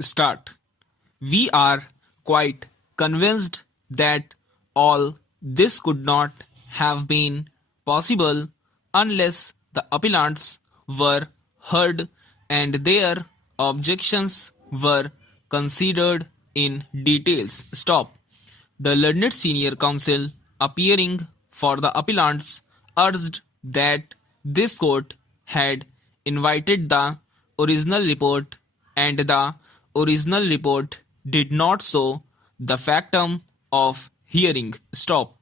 Start. We are quite convinced that all this could not have been possible unless the appellants were heard and their objections were considered in details. Stop. The learned senior counsel appearing for the appellants urged that this court had invited the original report and the original report did not show the factum of hearing. Stop.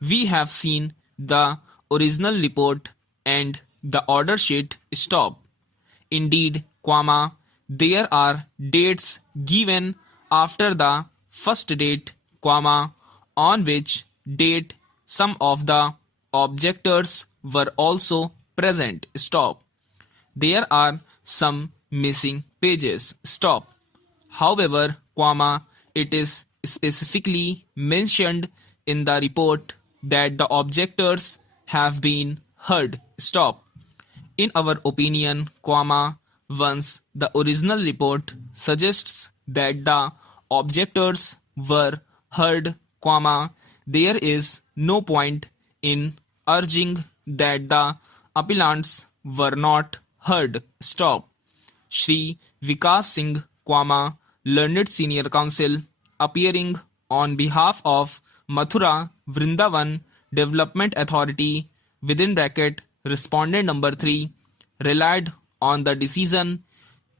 We have seen the original report and the order sheet. Stop. Indeed, there are dates given after the first date, on which date some of the objectors were also present. Stop. There are some missing pages. Stop. However, it is specifically mentioned in the report that the objectors have been heard. Stop. In our opinion, once the original report suggests that the objectors were heard, there is no point in urging that the appellants were not heard. Stop. Shri Vikas Singh, learned senior counsel, appearing on behalf of Mathura Vrindavan Development Authority (respondent number 3), relied on the decision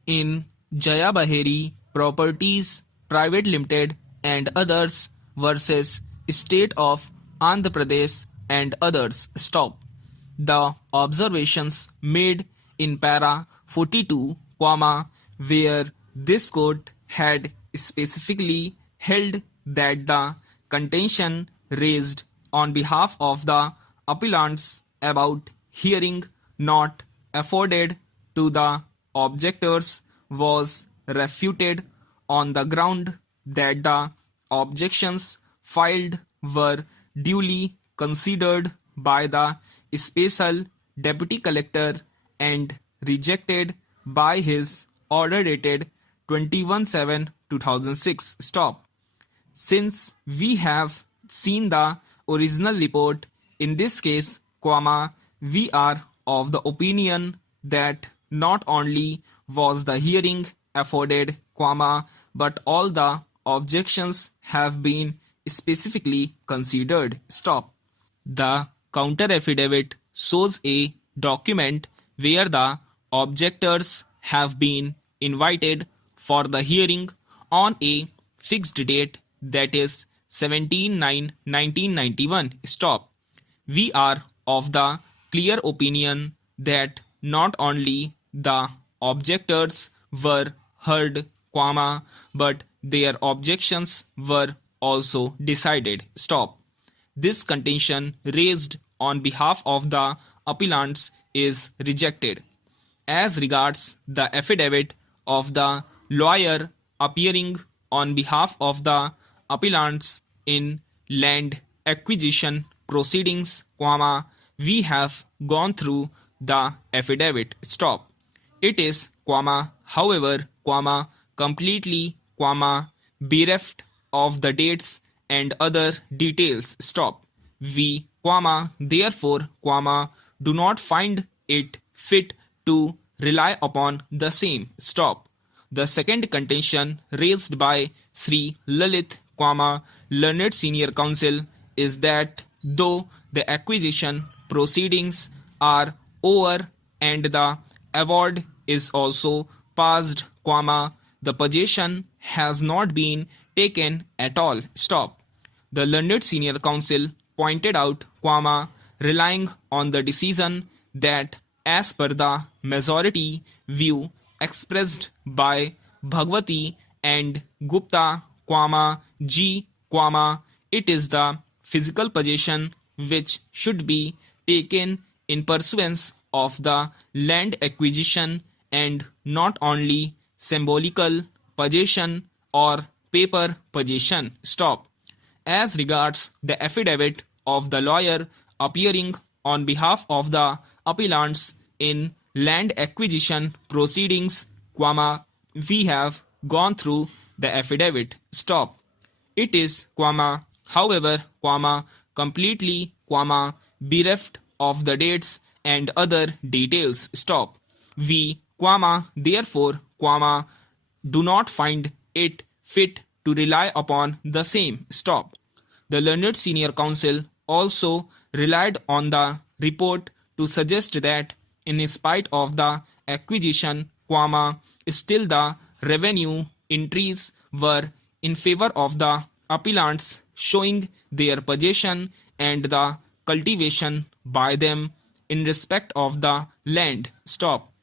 in Jaya Baheri Properties Private Limited and others versus State of Andhra Pradesh and others. Stop. The observations made in para 42, where this court had specifically held that the contention raised on behalf of the appellants about hearing not afforded to the objectors was refuted on the ground that the objections filed were duly considered by the special deputy collector and rejected by his order dated 21/7/2006. Stop. Since we have seen the original report in this case, we are of the opinion that not only was the hearing afforded, but all the objections have been specifically considered. Stop. The counter affidavit shows a document where the objectors have been invited for the hearing on a fixed date, that is 17/9/1991. Stop. We are of the clear opinion that not only the objectors were heard, but their objections were also decided. Stop. This contention raised on behalf of the appellants is rejected. As regards the affidavit of the lawyer appearing on behalf of the appellants in land acquisition proceedings, we have gone through the affidavit. Stop. It is, however, completely, bereft of the dates and other details. Stop. We, therefore, do not find it fit to rely upon the same. Stop. The second contention raised by Sri Lalit, learned senior counsel, is that though the acquisition proceedings are over and the award is also passed, the possession has not been taken at all. Stop. The learned senior counsel pointed out, relying on the decision that as per the majority view expressed by Bhagwati and Gupta, G, it is the physical possession which should be taken in pursuance of the land acquisition and not only symbolical possession or paper possession. Stop. As regards the affidavit of the lawyer appearing on behalf of the appellants in land acquisition proceedings, we have gone through the affidavit. Stop. It is, however, completely, bereft of the dates and other details. Stop. We, therefore, do not find it fit to rely upon the same. Stop. The learned senior counsel also relied on the report to suggest that, in spite of the acquisition, still the revenue entries were in favor of the appellants, showing their possession and the cultivation by them in respect of the land. Stop.